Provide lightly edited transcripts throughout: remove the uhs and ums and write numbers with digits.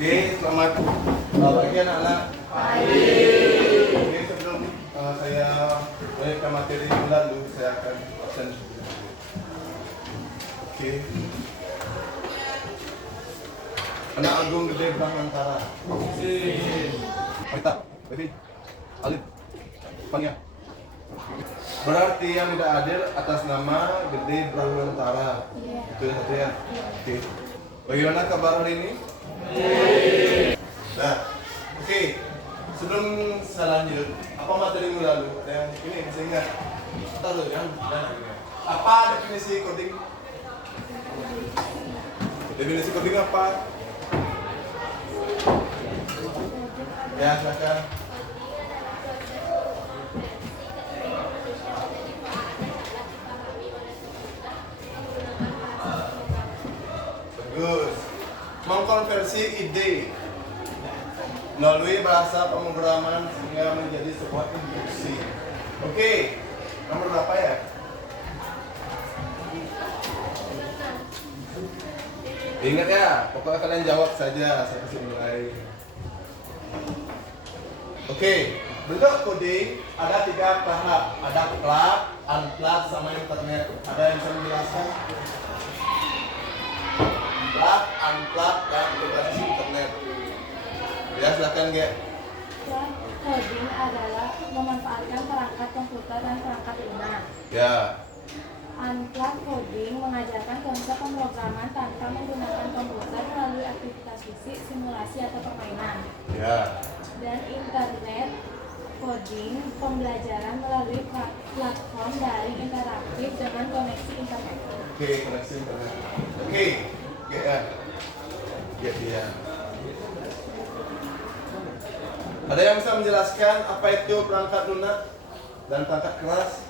Oke, selamat pagi anak-anak. Oke, sebelum saya mulai ke materi lalu, saya akan absen. Oke. Anak Agung Gede Brahmantara. Kita, Devi, Alif, Pania. Berarti yang tidak adil atas nama Gede Brahmantara. Itu ya satu ya. Oke. Bagaimana kabar hari ini? Nah, oke. Sebelum saya lanjut, apa materi minggu lalu? Ada yang ini masih ingat? Tahu yang apa definisi coding? Definisi coding apa? Ya, silakan. Bagus. Mengkonversi ide melalui bahasa pemrograman sehingga menjadi sebuah instruksi. Oke, nomor berapa ya? Ingat ya, pokoknya kalian jawab saja, saya kasih mulai. Oke, bentuk coding ada 3 tahap, ada plug, unplug, sama internet. Ada yang bisa menjelaskan? Plug, unplug, dan berbasis internet. Ya, silakan Ge. Coding adalah memanfaatkan perangkat komputer dan perangkat lunak. Ya. Unplug coding mengajarkan konsep pemrograman tanpa menggunakan komputer melalui aktivitas fisik, simulasi, atau permainan. Ya. Dan internet coding pembelajaran melalui platform daring interaktif dengan koneksi internet. Oke, koneksi internet. Oke, ya. Ya. Ada yang bisa menjelaskan apa itu perangkat lunak dan perangkat keras?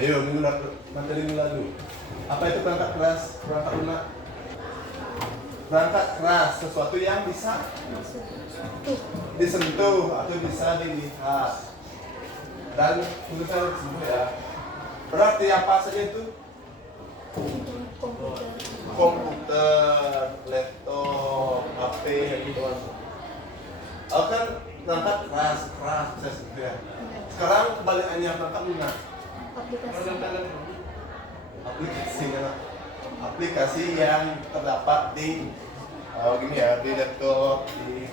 Ayo, materi minggu lalu. Apa itu perangkat keras, perangkat lunak? Perangkat keras, sesuatu yang bisa disentuh atau bisa dilihat. Dan tulisan semua ya. Berarti apa saja itu? Komputer, laptop, HP, gitu. Kan perangkat keras bisa sebut ya. Sekarang kebalikannya perangkat lunak. Aplikasi yang terdapat di gini ya, di laptop, di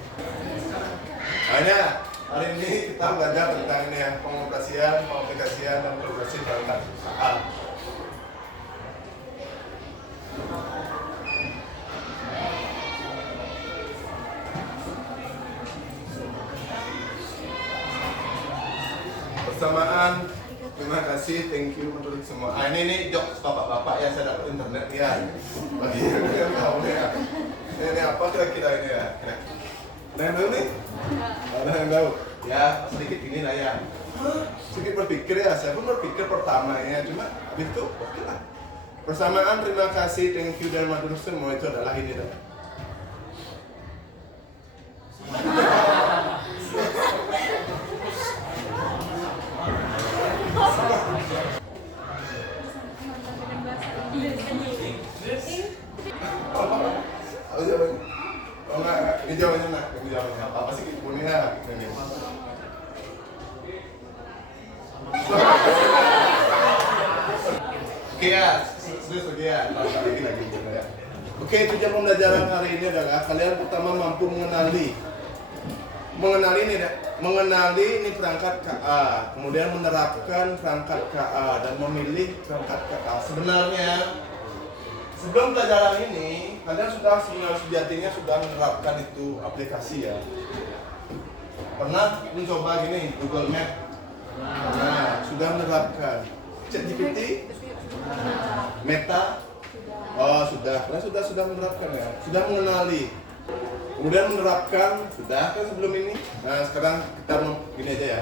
hanya hari ini kita belajar tentang ini ya, pengaplikasian dan progresi perangkat A. Bersamaan, terima kasih, thank you untuk semua. Ini jokes bapak-bapak ya, saya dapat internet ya. Bagi yang tahu ya. Ini apa kira-kira ini ya? Ada yang tahu nih? Ada yang tahu? Ya, sedikit ini lah ya. Sedikit berpikir ya, saya pun berpikir pertamanya, cuma habis itu oke lah. Bersamaan, terima kasih, thank you, dan matur semua itu adalah ini dah. Ini jawabannya nak, ini jawabannya apa sih punya ini. Oke ya, serius lagi ya, lagi ya. Oke, tujuan pembelajaran hari ini adalah kalian pertama mampu mengenali ini perangkat KA, kemudian menerapkan perangkat KA dan memilih perangkat KA. Sebenarnya sebelum pelajaran ini, kalian sudah sejatinya sudah menerapkan itu aplikasi ya. Pernah mencoba gini, Google Map? Nah, sudah menerapkan. ChatGPT? Meta? Oh, sudah. Kalian sudah menerapkan ya. Sudah mengenali. Kemudian menerapkan, sudah kan sebelum ini. Nah, sekarang kita gini aja ya.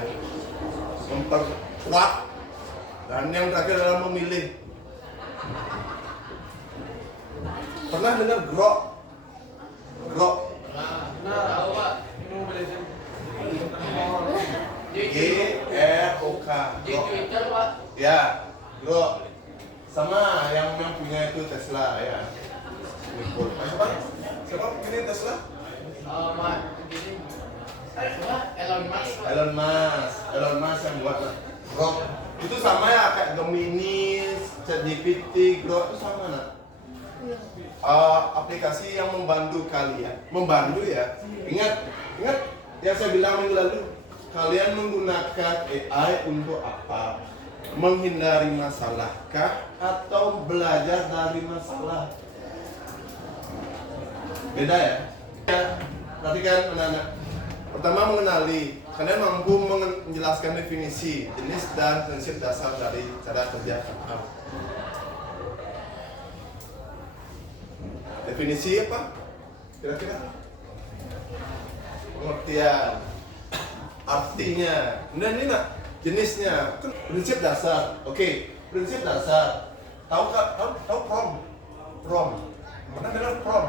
Memperkuat. Dan yang terakhir adalah memilih. Pernah dengar grok? Grok? Tahu Pak. G-R-O-K. Twitter Pak. Ya, sama yang punya itu Tesla ya. Siapa? Siapa bikin Tesla? Gini. Elon Musk. Elon Musk yang buat Grok. Itu sama ya kayak Gemini, ChatGPT, Grok itu sama nak. Aplikasi yang membantu kalian, membantu ya. Ingat yang saya bilang minggu lalu. Kalian menggunakan AI untuk apa? Menghindari masalahkah atau belajar dari masalah? Beda ya? Perhatikan anak-anak. Pertama mengenali. Kalian mampu menjelaskan definisi, jenis dan prinsip dasar dari cara kerja KA. Definisi apa? Kira-kira? Pengertian. Artinya, ini nak jenisnya, prinsip dasar. Oke, prinsip dasar. Tahu prom? Pernah dengar prom?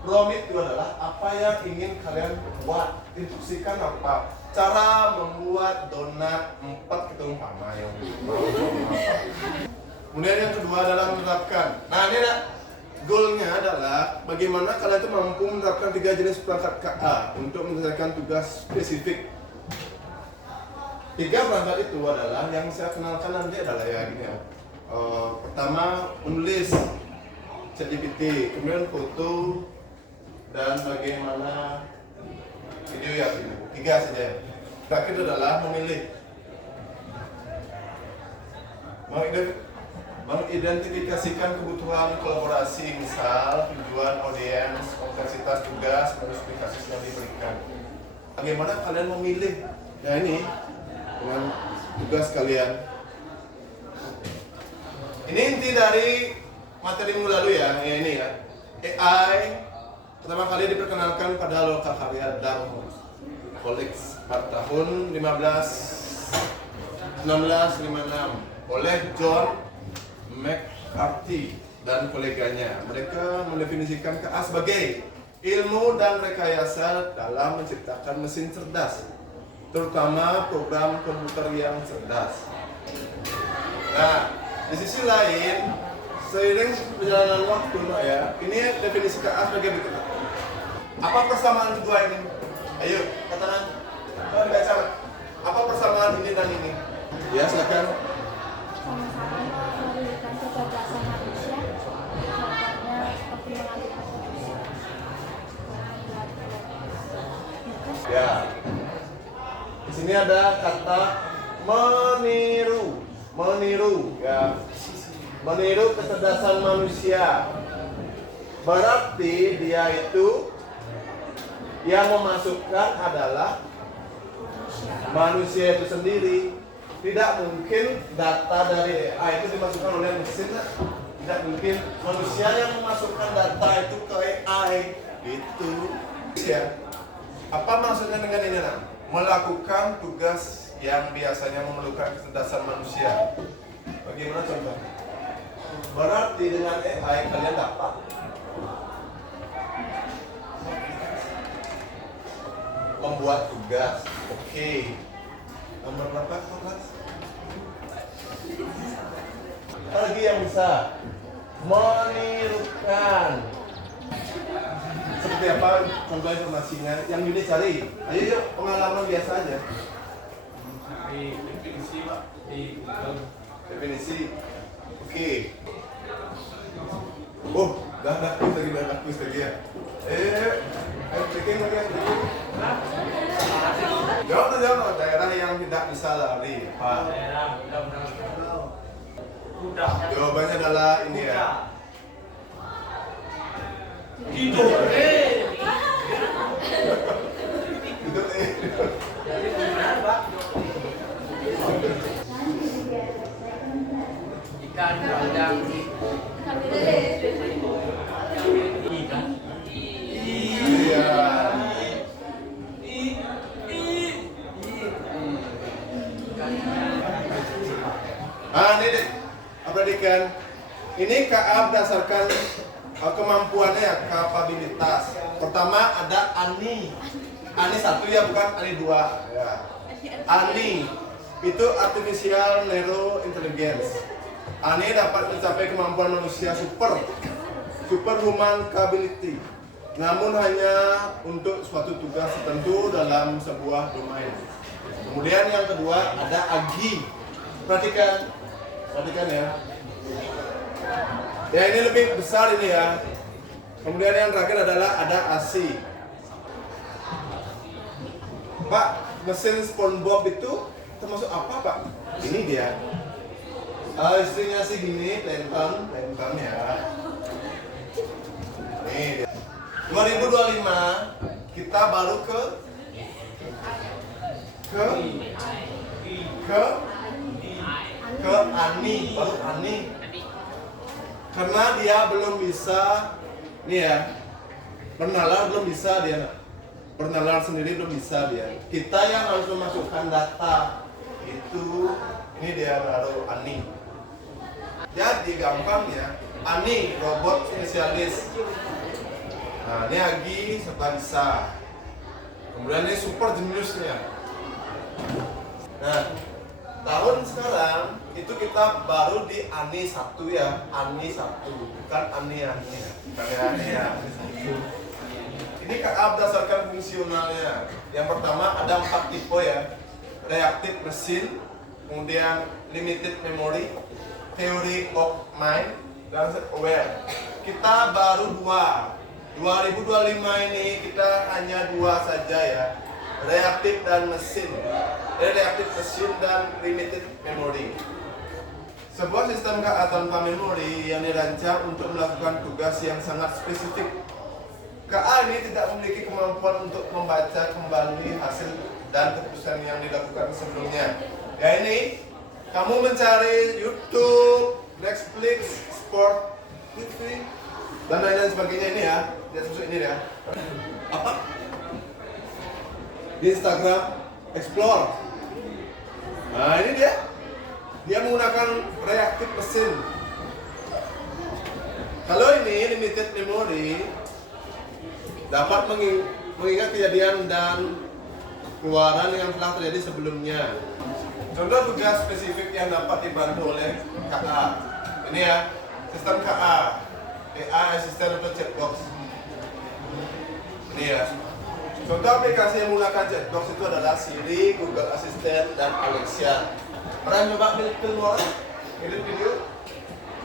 Prom itu adalah apa yang ingin kalian buat. Instruksikan apa? Cara membuat donat 4 ketemu panah yang kemudian yang kedua adalah menerapkan. Nah ini nak. Goalnya adalah bagaimana kalian itu mampu menerapkan 3 jenis perangkat KA untuk menyelesaikan tugas spesifik. 3 perangkat itu adalah yang saya kenalkan nanti adalah ya gini ya. Pertama menulis ChatGPT, kemudian foto dan bagaimana video ya ini. 3 saja. Terakhir adalah memilih. Mengidentifikasikan kebutuhan kolaborasi, misal tujuan audiens, kompleksitas tugas, dan spesifikasi yang diberikan. Bagaimana kalian memilih? Ya ini dengan tugas kalian. Ini inti dari materi minggu lalu ya, ini ya. AI pertama kali diperkenalkan pada Lokakarya Darmo College pada tahun 1956 oleh John McCarthy dan koleganya. Mereka mendefinisikan KA sebagai ilmu dan rekayasa dalam menciptakan mesin cerdas, terutama program komputer yang cerdas. Nah, di sisi lain, seiring perjalanan waktu, ya, ini definisi KA sebagai berikut. Apa persamaan kedua ini? Ayo, katakan. Baca. Apa persamaan ini dan ini? Ya, silakan. Sama-sama memberikan kecerdasan manusia, contohnya seperti mengalihkan manusia. Ya. Di sini ada kata meniru, ya. Meniru kecerdasan manusia. Berarti dia itu yang memasukkan adalah manusia itu sendiri. Tidak mungkin data dari AI itu dimasukkan oleh mesin. Tidak mungkin manusia yang memasukkan data itu ke AI. Gitu. Ya. Apa maksudnya dengan ini, nak? Melakukan tugas yang biasanya memerlukan kecerdasan manusia. Bagaimana contohnya? Berarti dengan AI kalian dapat membuat tugas. Oke. Nomor berapa kelas? Apa lagi yang bisa? Menirukan. Seperti apa contoh informasinya? Yang ini cari. Ayo yuk, pengalaman biasa aja. Definisi Pak di Google. Definisi. Oke. Oh, dah kuis lagi ya. Checking lagi. Jawab daerah yang tidak bisa lari. Pak. Daerah udah. Jawabannya adalah ini ya. Hidup. Itu Jadi benar Pak. Ikan bandeng. Ikan. iya. Ini deh, perhatikan. Ini KA berdasarkan kemampuannya ya, kapabilitas. Pertama ada ANI. ANI 1 ya, bukan ANI 2 ya. ANI itu Artificial Narrow Intelligence. ANI dapat mencapai kemampuan manusia super superhuman capability, namun hanya untuk suatu tugas tertentu dalam sebuah domain. Kemudian yang kedua ada agi. Perhatikan ya. Ya ini lebih besar ini ya. Kemudian yang terakhir adalah ada asi. Pak, mesin SpongeBob itu termasuk apa Pak? Ini dia. Istrinya sih gini, Plankton ya. Nih dia. 2025 kita baru ke Ani, baru Ani. Karena dia belum bisa, nih ya, bernalar belum bisa dia. Bernalar sendiri belum bisa dia. Kita yang harus memasukkan data itu, ini dia baru Ani. Jadi gampang ya, Ani robot spesialis. Nah ini Agi serta bisa. Kemudian ini super jeniusnya. Nah tahun sekarang itu kita baru di Ani 1 ya, Ani 1 bukan Ani ya, bukan Ani ya. Ini KA berdasarkan fungsionalnya. Yang pertama ada 4 tipe ya, reactive machine, kemudian limited memory, theory of mind, dan aware. Kita baru 2. 2025 ini kita hanya 2 saja ya, reactive dan mesin, reactive machine dan limited memory. Sebuah sistem KA tanpa memori yang dirancang untuk melakukan tugas yang sangat spesifik. KA ini tidak memiliki kemampuan untuk membaca kembali hasil dan keputusan yang dilakukan sebelumnya. Ya ini, kamu mencari YouTube, Netflix, Sport, TV, dan lain-lain sebagainya ini ya. Lihat susuk ini ya. Apa? Di Instagram, Explore. Nah ini dia. Dia menggunakan reactive mesin. Kalau ini limited memory, dapat mengingat kejadian dan keluaran yang telah terjadi sebelumnya. Contoh tugas spesifik yang dapat dibantu oleh KA. Ini ya, sistem KA, AI Assistant atau Chatbox. Ini ya. Contoh aplikasi yang menggunakan Chatbox itu adalah Siri, Google Assistant, dan Alexa. Pernah coba keluar, edit video?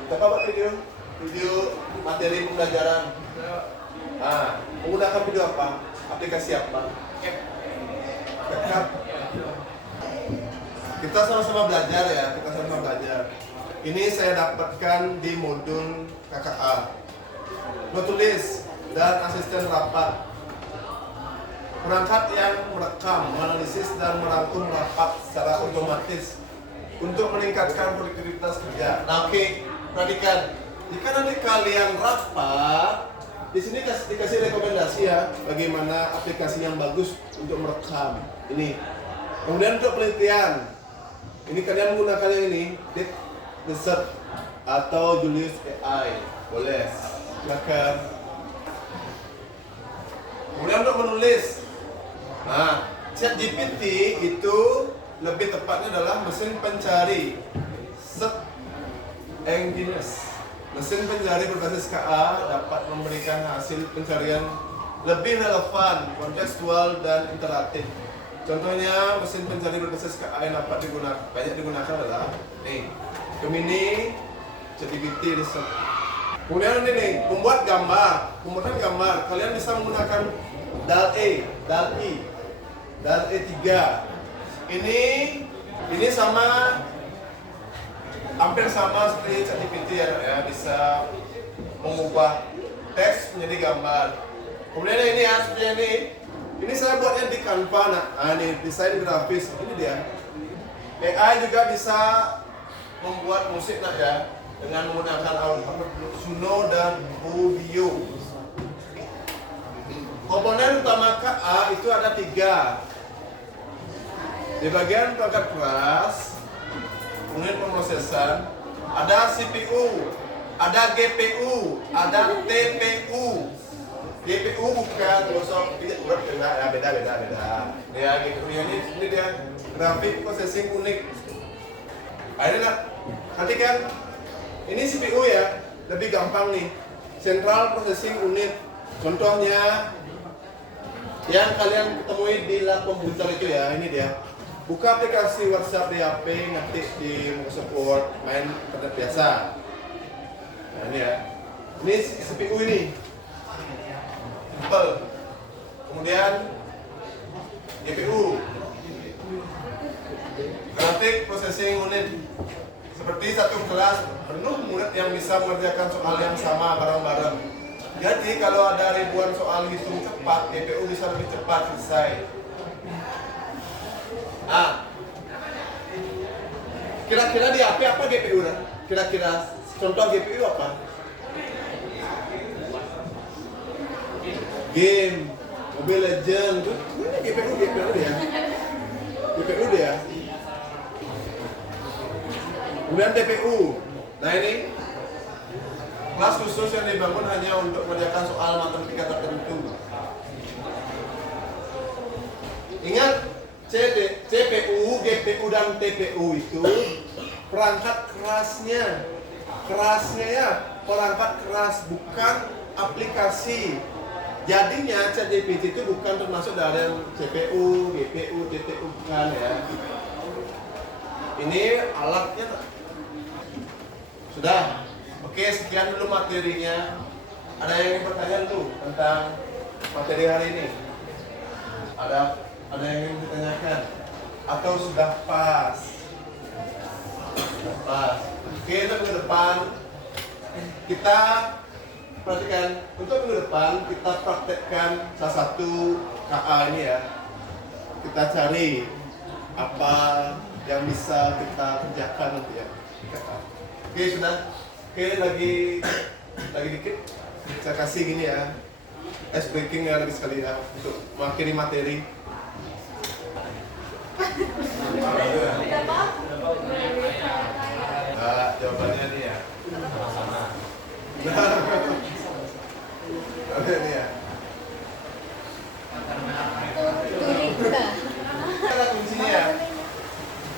Coba buat video materi pembelajaran. Nah, menggunakan video apa? Aplikasi apa? Kita sama-sama belajar ya, Ini saya dapatkan di modul KKA. Menulis dan asisten rapat. Perangkat yang merekam, menganalisis dan merangkum rapat secara otomatis untuk meningkatkan produktivitas kerja. Nah, oke, perhatikan. Jika nanti kalian rapat, di sini dikasih rekomendasi ya, bagaimana aplikasi yang bagus untuk merekam. Ini. Kemudian untuk penelitian, ini kalian menggunakan yang ini, Deep Research atau Julius AI, boleh. Silakan. Kemudian untuk menulis, nah, ChatGPT itu lebih tepatnya adalah mesin pencari, search engines. Mesin pencari berbasis KA dapat memberikan hasil pencarian lebih relevan, kontekstual, dan interaktif. Contohnya mesin pencari berbasis KA yang dapat banyak digunakan adalah nih, Gemini, ChatGPT, Research. Kemudian ini nih, pembuat gambar, pembuatan gambar. Kalian bisa menggunakan DALL-E, DALL-E, DALL-E 3. Ini sama, hampir sama seperti ChatGPT ya, bisa mengubah teks menjadi gambar. Kemudian ini ya, seperti ini. Ini saya buatnya di Canva. Nah, ini desain grafis. Ini dia. AI juga bisa membuat musik nak ya, dengan menggunakan Suno dan Udio. Komponen utama KA itu ada 3. Di bagian perangkat keras, unit pemrosesan, ada CPU, ada GPU, ada TPU. GPU bukan gosok beda. Ya GPU ini dia grafik processing unit. Nanti kan ini CPU ya, lebih gampang nih. Central Processing Unit. Contohnya yang kalian ketemui di lab komputer itu ya, ini dia. Buka aplikasi WhatsApp di HP, ngetik di Microsoft Word, main internet biasa. Nah ini ya. Ini CPU ini. Simple. Kemudian GPU. Graphic Processing Unit. Seperti satu kelas penuh murid yang bisa mengerjakan soal yang sama bareng-bareng. Jadi kalau ada ribuan soal hitung cepat, GPU bisa lebih cepat selesai. Kira-kira di HP apa GPU kan? Kira-kira contoh GPU apa? Game, Mobile Legend, ini GPU dia. GPU dia. Kemudian TPU. Nah ini kelas khusus yang dibangun hanya untuk mengerjakan soal matematika tertentu. Ingat, CPU, GPU dan TPU itu perangkat kerasnya. Kerasnya ya, perangkat keras, bukan aplikasi. Jadinya ChatGPT itu bukan termasuk dalam CPU, GPU, TPU, bukan ya. Ini alatnya. Sudah. Oke, sekian dulu materinya. Ada yang ingin bertanya dulu tentang materi hari ini? Ada yang ingin ditanyakan? Atau sudah pas? Sudah pas. Oke, untuk minggu depan kita perhatikan, untuk minggu depan kita praktekkan salah satu KA ini ya. Kita cari apa yang bisa kita kerjakan nanti ya. Oke, sudah. Oke, lagi dikit. Saya kasih gini ya. Ice breaking ya lagi sekali ya untuk mengakhiri materi. Nah, jawabannya ini ya. Ini ya. Ada kuncinya ya.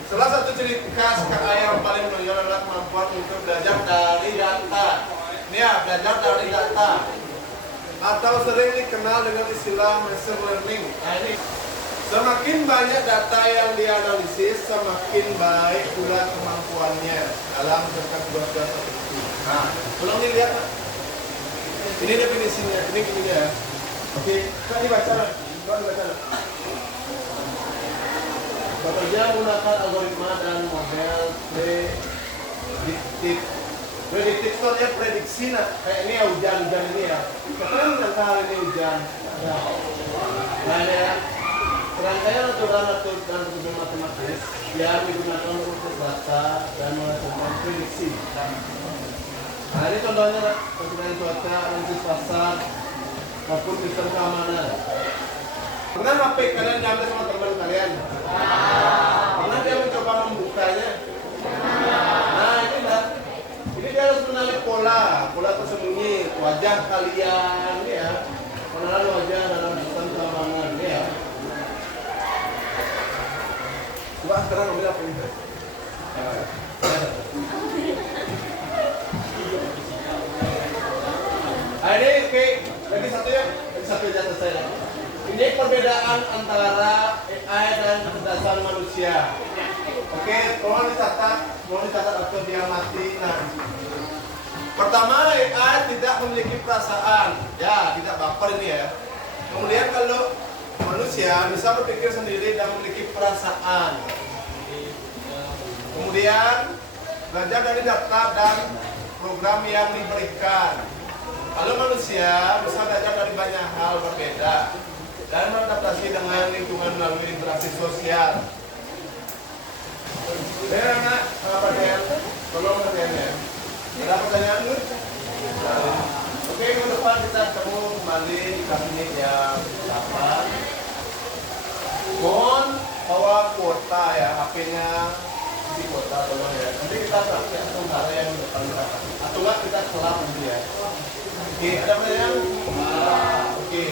Salah satu ciri khas KA yang paling menonjol adalah kemampuan untuk belajar dari data. Ini ya, belajar dari data. Atau sering dikenal dengan istilah machine learning. Nah ini, semakin banyak data yang dianalisis, semakin baik pula kemampuannya dalam mengerjakan sebuah tugas tertentu. Nah, tolong dilihat. Ini definisinya, ini gini ya. Oke, kan dibaca. Bekerja menggunakan algoritma dan model prediktif. Prediktif itu artinya prediksi, kayak ini ya hujan ini ya. Sekarang nyangka hari ini hujan. Nah ini ya, serangkaian aturan dan prosedur matematis yang digunakan untuk proses data dan menghasilkan prediksi. Nah ini contohnya perkiraan cuaca, analisis pasar, maupun sistem keamanan. Pernah HP kalian diambil sama teman kalian? Pernah dia mencoba membukanya? Nah ini dah. Ini dia harus mengenali pola tersembunyi, wajah kalian ya. Pengenalan wajah dalam sistem keamanan ya. Coba sekarang ambil apa ini? Ini oke, lagi satu ya, lagi satu aja selesai. Ini perbedaan antara AI dan kecerdasan manusia. Oke, tolong dicatat atau diamati. Nah, pertama AI tidak memiliki perasaan, ya tidak baper ini ya. Kemudian kalau manusia bisa berpikir sendiri dan memiliki perasaan. Kemudian belajar dari data dan program yang diberikan. Kalau manusia bisa belajar dari banyak hal berbeda dan beradaptasi dengan lingkungan melalui interaksi sosial. Anak, apa pertanyaan? Tolong pertanyaannya. Ada pertanyaan dulu? Oke, minggu depan kita ketemu kembali di kabinet yang 8. Mohon bawa kuota ya, HP-nya di kuota tolong ya. Nanti kita praktek sementara yang depan kita. Atau enggak kita kelap nanti ya. Oke, ada pertanyaan? Oke.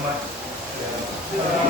Selamat. Ya.